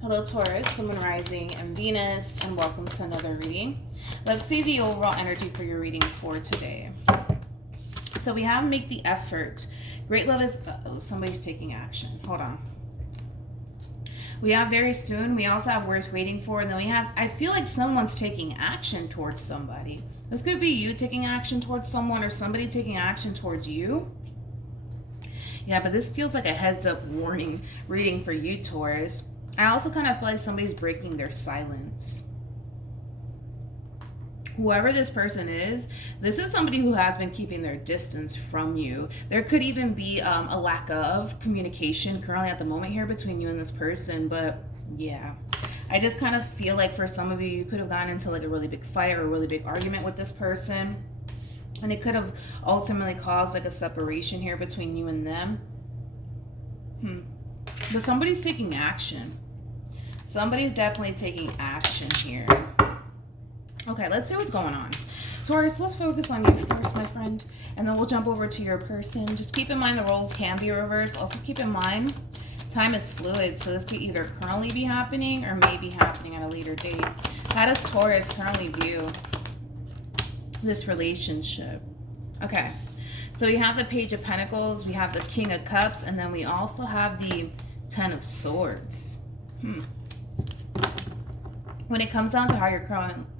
Hello Taurus, Sun, Moon, Rising, and Venus, and welcome to another reading. Let's see the overall energy for your reading for today. So we have make the effort. Great love is, somebody's taking action. Hold on. We have very soon. We also have worth waiting for. And then we have, I feel like someone's taking action towards somebody. This could be you taking action towards someone or somebody taking action towards you. Yeah, but this feels like a heads up warning reading for you, Taurus. I also kind of feel like somebody's breaking their silence. Whoever this person is, this is somebody who has been keeping their distance from you. There could even be a lack of communication currently at the moment here between you and this person. But yeah, I just kind of feel like for some of you, you could have gotten into like a really big fight or a really big argument with this person. And it could have ultimately caused like a separation here between you and them. But somebody's taking action. Somebody's definitely taking action here. Okay, let's see what's going on. Taurus, let's focus on you first, my friend. And then we'll jump over to your person. Just keep in mind the roles can be reversed. Also keep in mind time is fluid. So this could either currently be happening or may be happening at a later date. How does Taurus currently view this relationship? Okay, so we have the Page of Pentacles. We have the King of Cups. And then we also have the Ten of Swords. When it comes down to how you're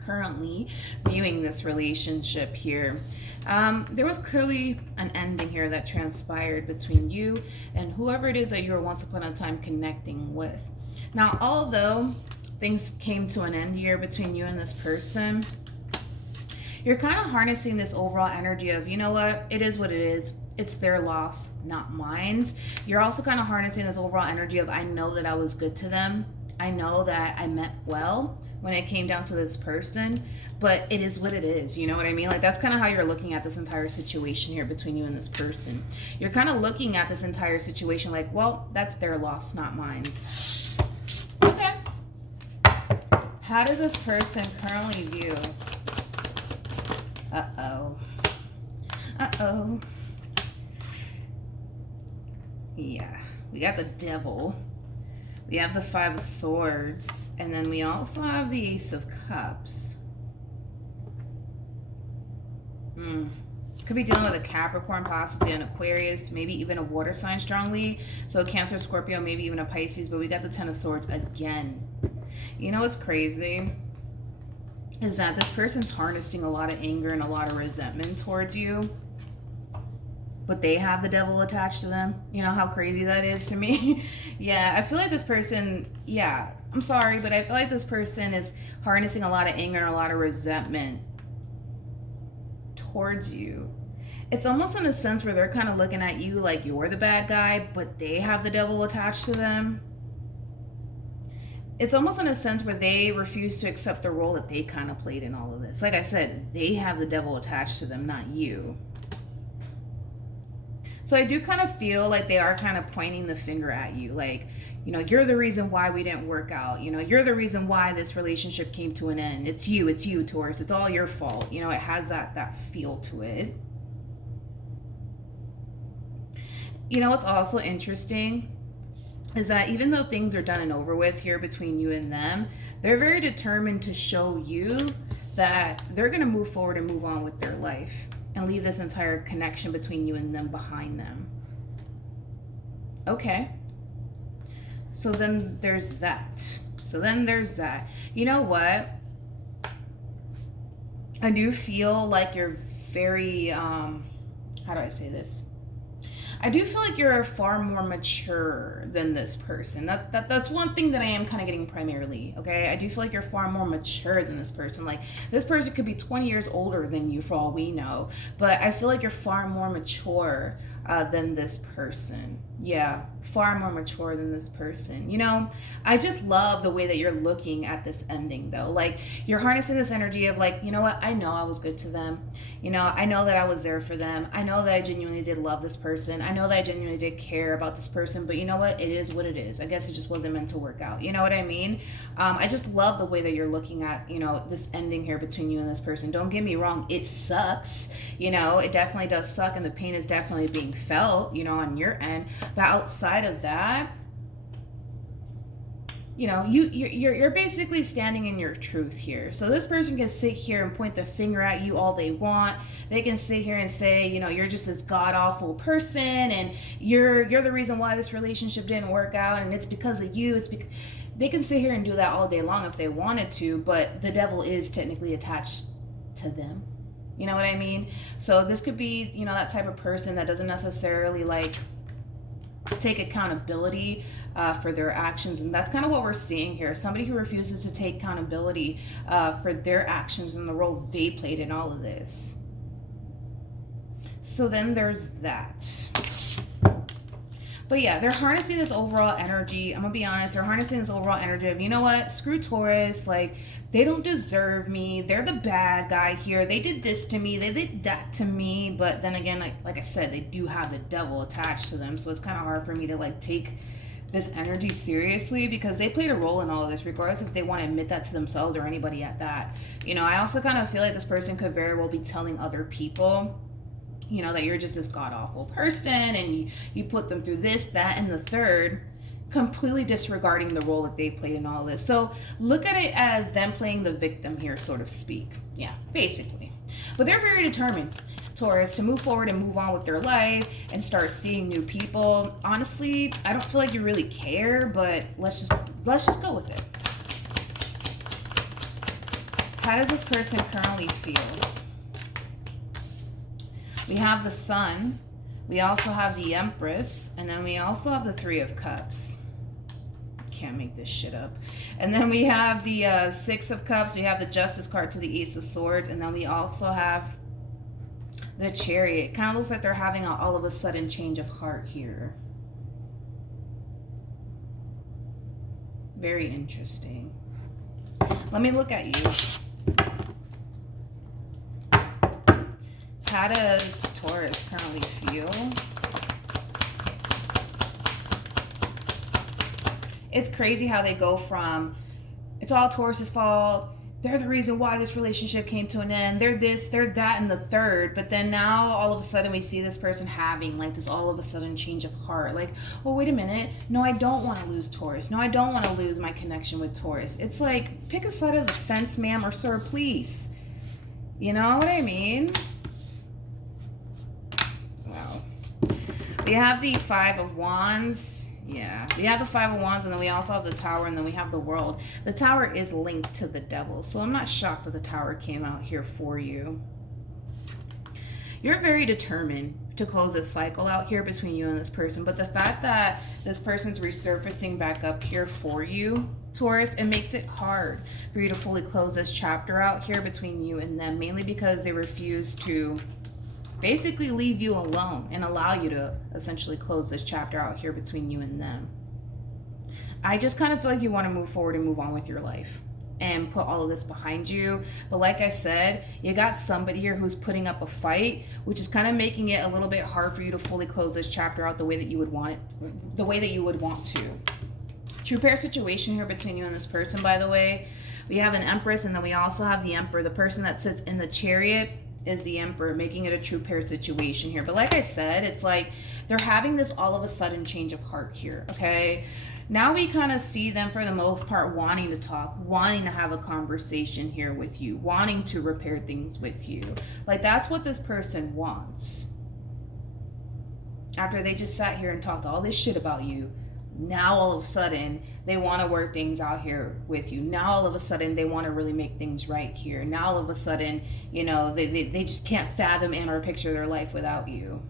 currently viewing this relationship here, there was clearly an ending here that transpired between you and whoever it is that you were once upon a time connecting with. Now, although things came to an end here between you and this person, you're kind of harnessing this overall energy of, you know what, it is what it is. It's their loss, not mine. You're also kind of harnessing this overall energy of, I know that I was good to them. I know that I meant well when it came down to this person, but it is what it is. You know what I mean? Like, that's kind of how you're looking at this entire situation here between you and this person. You're kind of looking at this entire situation like, well, that's their loss, not mine. Okay. How does this person currently view? Uh-oh. Uh-oh. Yeah, we got the Devil. We have the Five of Swords. And then we also have the Ace of Cups. Could be dealing with a Capricorn, possibly an Aquarius, maybe even a water sign strongly. So Cancer, Scorpio, maybe even a Pisces. But we got the Ten of Swords again. You know what's crazy? Is that this person's harnessing a lot of anger and a lot of resentment towards you. But they have the Devil attached to them. You know how crazy that is to me? Yeah, I feel like this person, yeah, I'm sorry, but I feel like this person is harnessing a lot of anger and a lot of resentment towards you. It's almost in a sense where they're kind of looking at you like you're the bad guy, but they have the Devil attached to them. It's almost in a sense where they refuse to accept the role that they kind of played in all of this. Like I said, they have the Devil attached to them, not you. So I do kind of feel like they are kind of pointing the finger at you. Like, you know, you're the reason why we didn't work out. You know, you're the reason why this relationship came to an end. It's you, Taurus. It's all your fault. You know, it has that feel to it. You know, what's also interesting is that even though things are done and over with here between you and them, they're very determined to show you that they're going to move forward and move on with their life. And leave this entire connection between you and them behind them. Okay. So then there's that. You know what? I do feel like you're very, how do I say this? I do feel like you're far more mature than this person. That's one thing that I am kind of getting primarily, okay? I do feel like you're far more mature than this person. Like, this person could be 20 years older than you for all we know. But I feel like you're far more mature than this person. Yeah, far more mature than this person. You know, I just love the way that you're looking at this ending, though. Like, you're harnessing this energy of like, you know what? I know I was good to them. You know, I know that I was there for them. I know that I genuinely did love this person. I know that I genuinely did care about this person. But you know what? It is what it is. I guess it just wasn't meant to work out. You know what I mean? I just love the way that you're looking at, you know, this ending here between you and this person. Don't get me wrong. It sucks. You know, it definitely does suck. And the pain is definitely being felt, you know, on your end. But outside of that, you're basically standing in your truth here. So this person can sit here and point the finger at you all they want. They can sit here and say, you're just this god awful person, and you're the reason why this relationship didn't work out, and it's because of you. They can sit here and do that all day long if they wanted to, but the devil is technically attached to them. You know what I mean? So this could be, that type of person that doesn't necessarily take accountability for their actions, and that's kind of what we're seeing here. Somebody who refuses to take accountability for their actions and the role they played in all of this. So then there's that. But yeah, they're harnessing this overall energy. I'm gonna be honest, they're harnessing this overall energy of, you know what, screw Taurus, they don't deserve me. They're the bad guy here. They did this to me. They did that to me. But then again, like I said, they do have the devil attached to them. So it's kind of hard for me to take this energy seriously, because they played a role in all of this, regardless if they want to admit that to themselves or anybody at that. I also kind of feel like this person could very well be telling other people, that you're just this god-awful person, and you put them through this, that, and the third, completely disregarding the role that they played in all this. So look at it as them playing the victim here, so to speak. Yeah, basically. But they're very determined, Taurus, to move forward and move on with their life and start seeing new people. Honestly, I don't feel like you really care, but let's just go with it. How does this person currently feel? We have the Sun, we also have the Empress, and then we also have the Three of Cups. Can't make this shit up. And then we have the Six of Cups, we have the Justice card to the Ace of Swords, and then we also have the Chariot. Kind of looks like they're having all of a sudden change of heart here. Very interesting. Let me look at you. How does Taurus currently feel? It's crazy how they go from, it's all Taurus's fault, they're the reason why this relationship came to an end, they're this, they're that, and the third, but then now all of a sudden we see this person having this all of a sudden change of heart. Oh, wait a minute, no, I don't want to lose Taurus, no, I don't want to lose my connection with Taurus. It's pick a side of the fence, ma'am or sir, please. You know what I mean? Wow. We have the Five of Wands. Yeah, we have the Five of Wands, and then we also have the Tower, and then we have the World. The Tower is linked to the Devil, so I'm not shocked that the Tower came out here for you. You're very determined to close this cycle out here between you and this person, but the fact that this person's resurfacing back up here for you, Taurus, it makes it hard for you to fully close this chapter out here between you and them, mainly because they refuse to basically leave you alone and allow you to essentially close this chapter out here between you and them. I just kind of feel like you want to move forward and move on with your life and put all of this behind you. But like I said, you got somebody here who's putting up a fight, which is kind of making it a little bit hard for you to fully close this chapter out the way that you would want it, the way that you would want to. True pair situation here between you and this person, by the way. We have an Empress, and then we also have the Emperor. The person that sits in the Chariot is the Emperor, making it a true pair situation here. But like I said, it's they're having this all of a sudden change of heart here, okay? Now we kind of see them, for the most part, wanting to talk, wanting to have a conversation here with you, wanting to repair things with you. That's what this person wants. After they just sat here and talked all this shit about you, now all of a sudden they want to work things out here with you. Now all of a sudden they want to really make things right here. Now all of a sudden, they just can't fathom and or picture their life without you.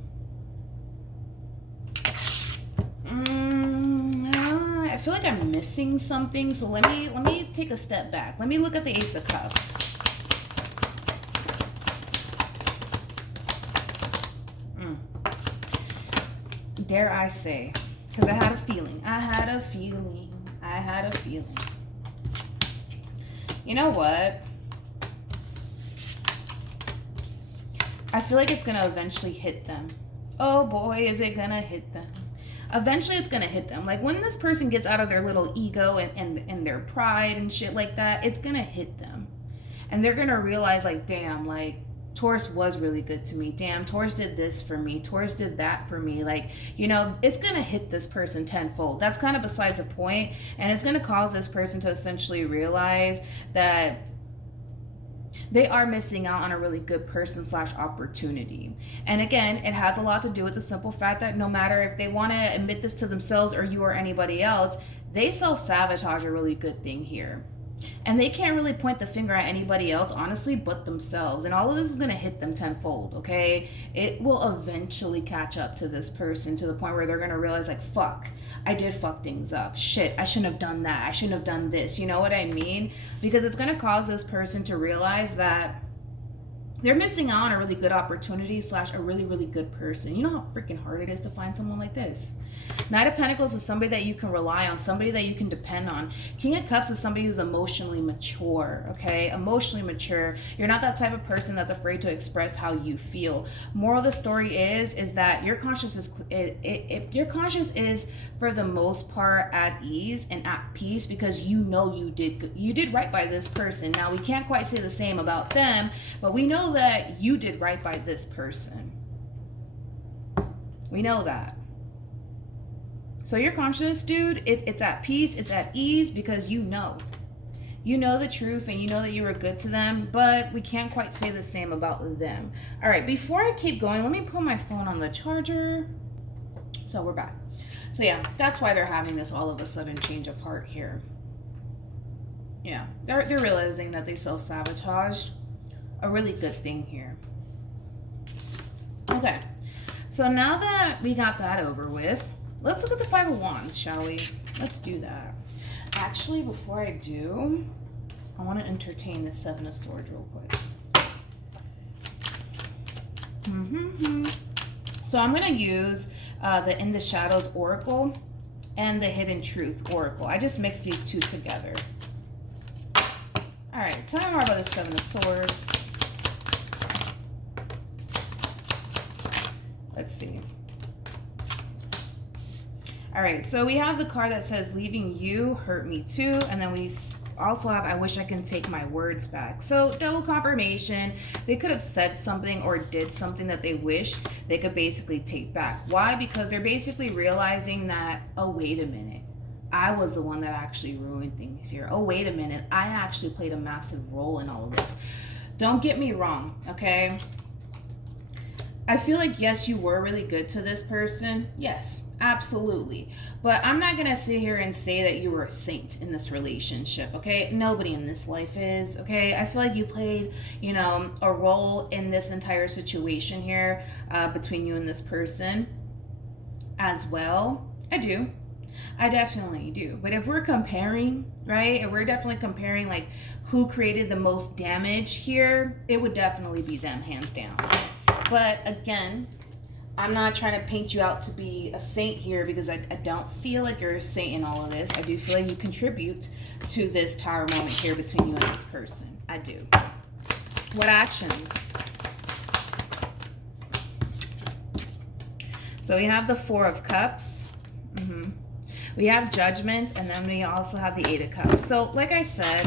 I feel like I'm missing something, so let me take a step back. Let me look at the Ace of Cups. Dare I say, because I had a feeling. You know what? I feel like it's going to eventually hit them. Oh boy, is it going to hit them. Eventually it's going to hit them. When this person gets out of their little ego and their pride and shit like that, it's going to hit them. And they're going to realize, damn, Taurus was really good to me. Damn, Taurus did this for me. Taurus did that for me. Like, you know, it's going to hit this person tenfold. That's kind of besides the point. And it's going to cause this person to essentially realize that they are missing out on a really good person slash opportunity. And again, it has a lot to do with the simple fact that no matter if they want to admit this to themselves or you or anybody else, they self-sabotage a really good thing here. And they can't really point the finger at anybody else, honestly, but themselves. And all of this is going to hit them tenfold, okay? It will eventually catch up to this person to the point where they're going to realize, like, fuck, I did fuck things up. Shit, I shouldn't have done that. I shouldn't have done this. You know what I mean? Because it's going to cause this person to realize that they're missing out on a really good opportunity slash a really, really good person. You know how freaking hard it is to find someone like this? Knight of Pentacles is somebody that you can rely on, somebody that you can depend on. King of Cups is somebody who's emotionally mature, okay? Emotionally mature. You're not that type of person that's afraid to express how you feel. Moral of the story is that your conscience is for the most part at ease and at peace because you know you did right by this person. Now, we can't quite say the same about them, but we know that you did right by this person. We know that. So your conscious, dude, it's at peace, it's at ease because you know the truth and you know that you were good to them, but we can't quite say the same about them. All right, before I keep going, let me put my phone on the charger. So we're back. So yeah, that's why they're having this all of a sudden change of heart here. Yeah, they're realizing that they self-sabotaged a really good thing here. Okay, so now that we got that over with, let's look at the Five of Wands, shall we? Let's do that. Actually, before I do, I want to entertain the Seven of Swords real quick. So I'm going to use the In the Shadows Oracle and the Hidden Truth Oracle. I just mixed these two together. All right, tell me more about the Seven of Swords. Let's see. All right, so we have the card that says leaving you hurt me too, and then we also have I wish I can take my words back. So double confirmation. They could have said something or did something that they wish they could basically take back. Why? Because they're basically realizing that, oh, wait a minute, I was the one that actually ruined things here. Oh, wait a minute, I actually played a massive role in all of this. Don't get me wrong, okay? I feel like, yes, you were really good to this person. Yes, absolutely. But I'm not going to sit here and say that you were a saint in this relationship, okay? Nobody in this life is, okay? I feel like you played, you know, a role in this entire situation here between you and this person as well. I do. I definitely do. But if we're comparing, right, if we're definitely comparing, like, who created the most damage here, it would definitely be them, hands down. But again, I'm not trying to paint you out to be a saint here because I don't feel like you're a saint in all of this. I do feel like you contribute to this Tower moment here between you and this person. I do. What actions? So we have the Four of Cups. We have Judgment, and then we also have the Eight of Cups. So like I said,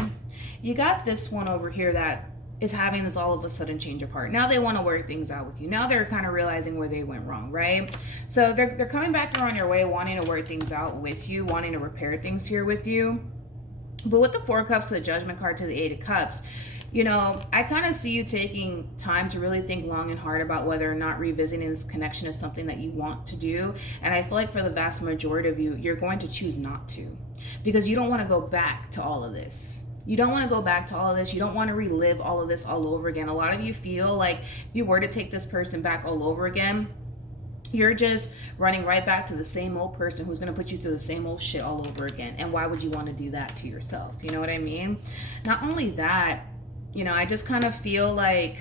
you got this one over here that is having this all of a sudden change of heart. Now they want to work things out with you. Now they're kind of realizing where they went wrong, right? So they're coming back around your way, wanting to work things out with you, wanting to repair things here with you. But with the Four of Cups to the Judgment card to the Eight of Cups, you know, I kind of see you taking time to really think long and hard about whether or not revisiting this connection is something that you want to do. And I feel like for the vast majority of you, you're going to choose not to, because you don't want to go back to all of this. You don't want to go back to all of this. You don't want to relive all of this all over again. A lot of you feel like if you were to take this person back all over again, you're just running right back to the same old person who's going to put you through the same old shit all over again. And why would you want to do that to yourself? You know what I mean? Not only that, you know, I just kind of feel like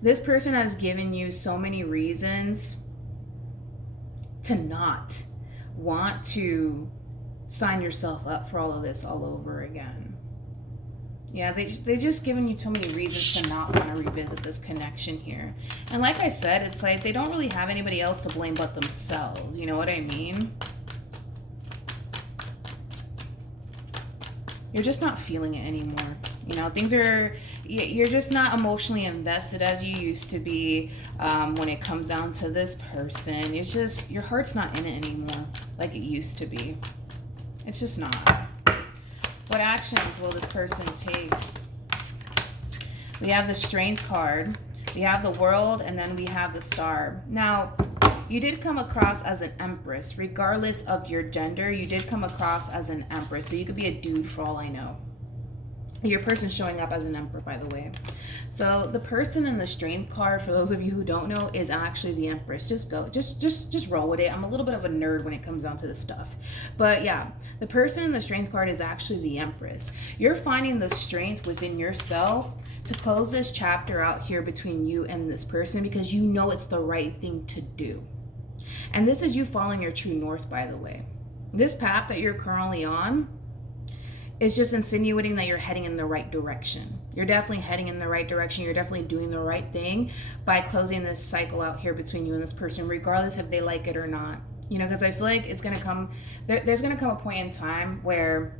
this person has given you so many reasons to not want to sign yourself up for all of this all over again. Yeah, they just given you too many reasons to not want to revisit this connection here. And like I said, it's like they don't really have anybody else to blame but themselves. You know what I mean? You're just not feeling it anymore. You know, things are, you're just not emotionally invested as you used to be. When it comes down to this person, it's just, your heart's not in it anymore like it used to be. It's just not. What actions will this person take? We have the Strength card, we have the World, and then we have the Star. Now, you did come across as an Empress. Regardless of your gender, you did come across as an Empress. So you could be a dude for all I know. Your person's showing up as an Emperor, by the way. So the person in the Strength card, for those of you who don't know, is actually the Empress. Just go, just roll with it. I'm a little bit of a nerd when it comes down to this stuff, but yeah, the person in the Strength card is actually the Empress. You're finding the strength within yourself to close this chapter out here between you and this person, because you know it's the right thing to do. And this is you following your true north, by the way. This path that you're currently on is just insinuating that you're heading in the right direction. You're definitely heading in the right direction. You're definitely doing the right thing by closing this cycle out here between you and this person, regardless if they like it or not. You know, because I feel like it's going to come, there's going to come a point in time where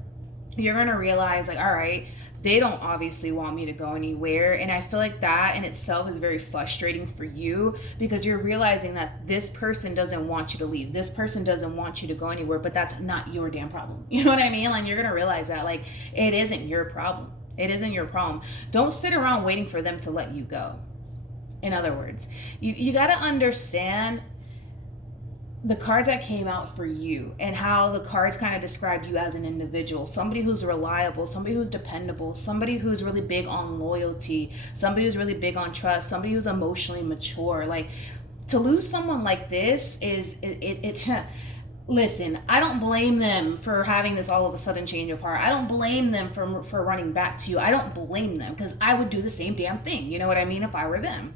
you're going to realize, like, all right, they don't obviously want me to go anywhere. And I feel like that in itself is very frustrating for you, because you're realizing that this person doesn't want you to leave. This person doesn't want you to go anywhere, but that's not your damn problem. You know what I mean? Like, you're going to realize that, like, it isn't your problem. It isn't your problem. Don't sit around waiting for them to let you go. In other words, you got to understand the cards that came out for you and how the cards kind of described you as an individual. Somebody who's reliable, somebody who's dependable, somebody who's really big on loyalty, somebody who's really big on trust, somebody who's emotionally mature. Like, to lose someone like this it's listen, I don't blame them for having this all of a sudden change of heart. I don't blame them for running back to you. I don't blame them, because I would do the same damn thing. You know what I mean? If I were them.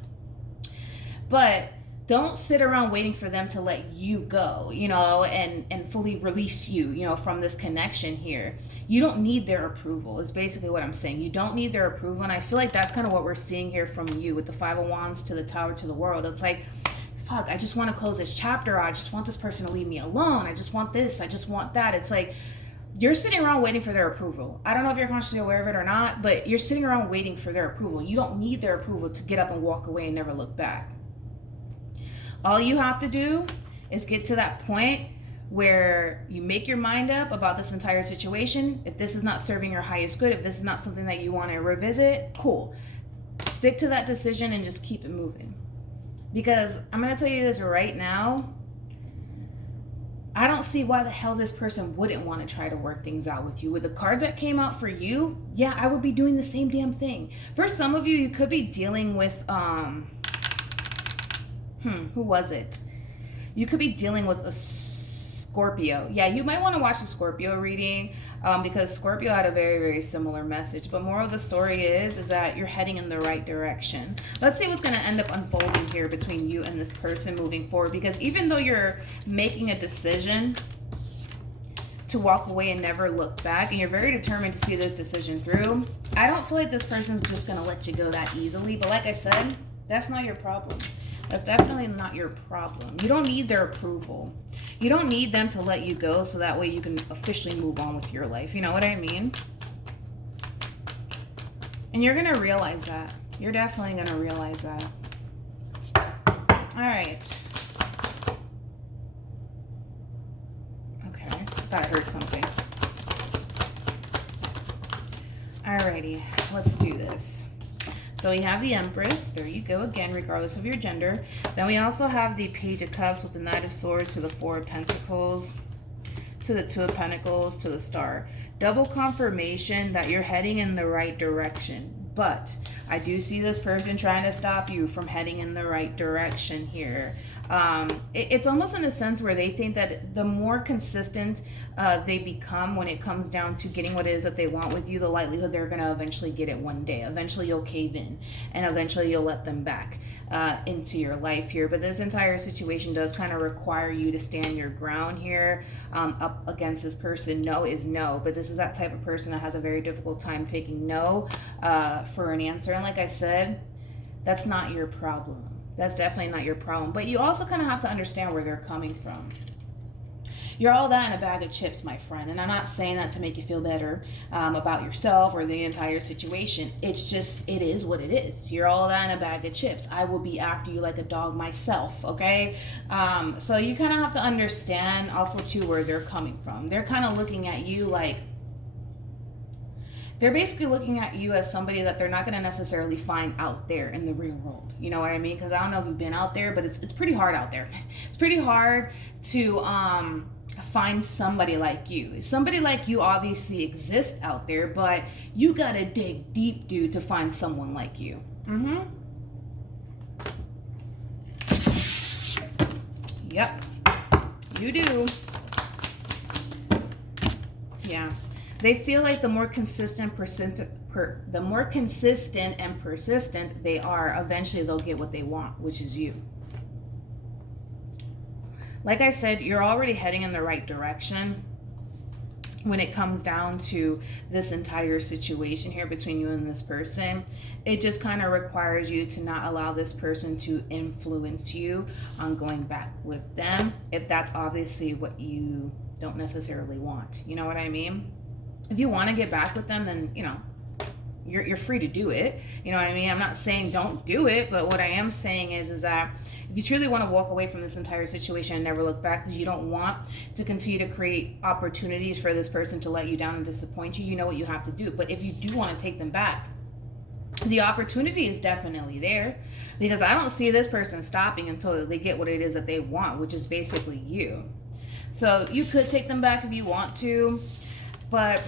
But don't sit around waiting for them to let you go, you know, and fully release you, you know, from this connection here. You don't need their approval, is basically what I'm saying. You don't need their approval. And I feel like that's kind of what we're seeing here from you with the Five of Wands to the Tower to the World. It's like, fuck, I just want to close this chapter. I just want this person to leave me alone. I just want this. I just want that. It's like, you're sitting around waiting for their approval. I don't know if you're consciously aware of it or not, but you're sitting around waiting for their approval. You don't need their approval to get up and walk away and never look back. All you have to do is get to that point where you make your mind up about this entire situation. If this is not serving your highest good, if this is not something that you want to revisit, cool. Stick to that decision and just keep it moving. Because I'm going to tell you this right now, I don't see why the hell this person wouldn't want to try to work things out with you. With the cards that came out for you, yeah, I would be doing the same damn thing. For some of you, you could be dealing with who was it? You could be dealing with a Scorpio. Yeah, you might want to watch the Scorpio reading, because Scorpio had a very, very similar message. But more of the story is that you're heading in the right direction. Let's see what's going to end up unfolding here between you and this person moving forward. Because even though you're making a decision to walk away and never look back, and you're very determined to see this decision through, I don't feel like this person's just going to let you go that easily. But like I said, that's not your problem. That's definitely not your problem. You don't need their approval. You don't need them to let you go so that way you can officially move on with your life. You know what I mean? And you're going to realize that. You're definitely going to realize that. All right. Okay. I thought I heard something. Alrighty. Let's do this. So we have the Empress. There you go again, regardless of your gender. Then we also have the Page of Cups with the Knight of Swords to the Four of Pentacles, to the Two of Pentacles, to the Star. Double confirmation that you're heading in the right direction. But I do see this person trying to stop you from heading in the right direction here. It's almost in a sense where they think that the more consistent they become when it comes down to getting what it is that they want with you, the likelihood they're going to eventually get it one day. Eventually you'll cave in, and eventually you'll let them back into your life here. But this entire situation does kind of require you to stand your ground here up against this person. No is no, but this is that type of person that has a very difficult time taking no for an answer. And like I said, that's not your problem. That's definitely not your problem. But you also kind of have to understand where they're coming from. You're all that in a bag of chips, my friend. And I'm not saying that to make you feel better about yourself or the entire situation. It's just, it is what it is. You're all that in a bag of chips. I will be after you like a dog myself, okay? So you kind of have to understand also, too, where they're coming from. They're kind of looking at you like, they're basically looking at you as somebody that they're not going to necessarily find out there in the real world. You know what I mean? Because I don't know if you've been out there, but it's pretty hard out there. It's pretty hard to find somebody like you. Somebody like you obviously exists out there, but you got to dig deep, dude, to find someone like you. Yep, you do. Yeah. They feel like the more consistent and persistent they are, eventually they'll get what they want, which is you. Like I said, you're already heading in the right direction when it comes down to this entire situation here between you and this person. It just kind of requires you to not allow this person to influence you on going back with them, if that's obviously what you don't necessarily want. You know what I mean? If you want to get back with them, then, you know, you're free to do it. You know what I mean? I'm not saying don't do it, but what I am saying is that if you truly want to walk away from this entire situation and never look back, because you don't want to continue to create opportunities for this person to let you down and disappoint you, you know what you have to do. But if you do want to take them back, the opportunity is definitely there, because I don't see this person stopping until they get what it is that they want, which is basically you. So you could take them back if you want to, but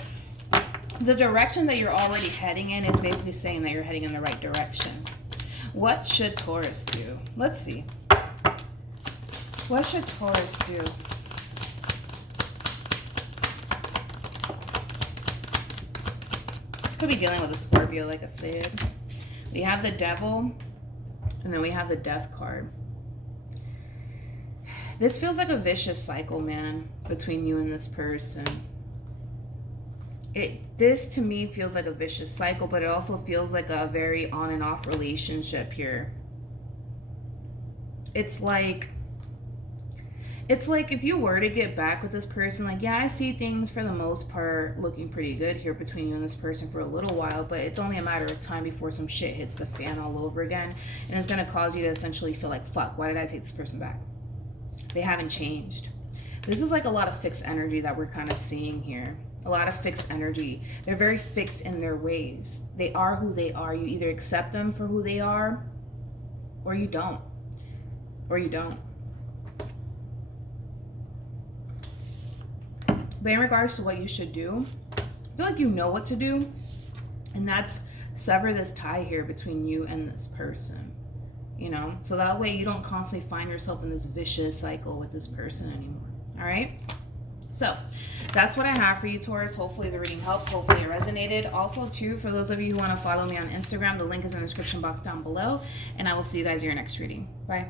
the direction that you're already heading in is basically saying that you're heading in the right direction. What should Taurus do? Let's see. What should Taurus do? Could be dealing with a Scorpio, like I said. We have the Devil, and then we have the Death card. This feels like a vicious cycle, man, between you and this person. This to me feels like a vicious cycle, but it also feels like a very on and off relationship here. It's like if you were to get back with this person, like, yeah, I see things for the most part looking pretty good here between you and this person for a little while, but it's only a matter of time before some shit hits the fan all over again, and it's going to cause you to essentially feel like, fuck, why did I take this person back? They haven't changed. This is like a lot of fixed energy that we're kind of seeing here. A lot of fixed energy. They're very fixed in their ways. They are who they are. You either accept them for who they are, or you don't. Or you don't. But in regards to what you should do, I feel like you know what to do. And that's sever this tie here between you and this person. You know? So that way you don't constantly find yourself in this vicious cycle with this person anymore. All right? So that's what I have for you, Taurus. Hopefully the reading helped. Hopefully it resonated. Also, too, for those of you who want to follow me on Instagram, the link is in the description box down below. And I will see you guys in your next reading. Bye.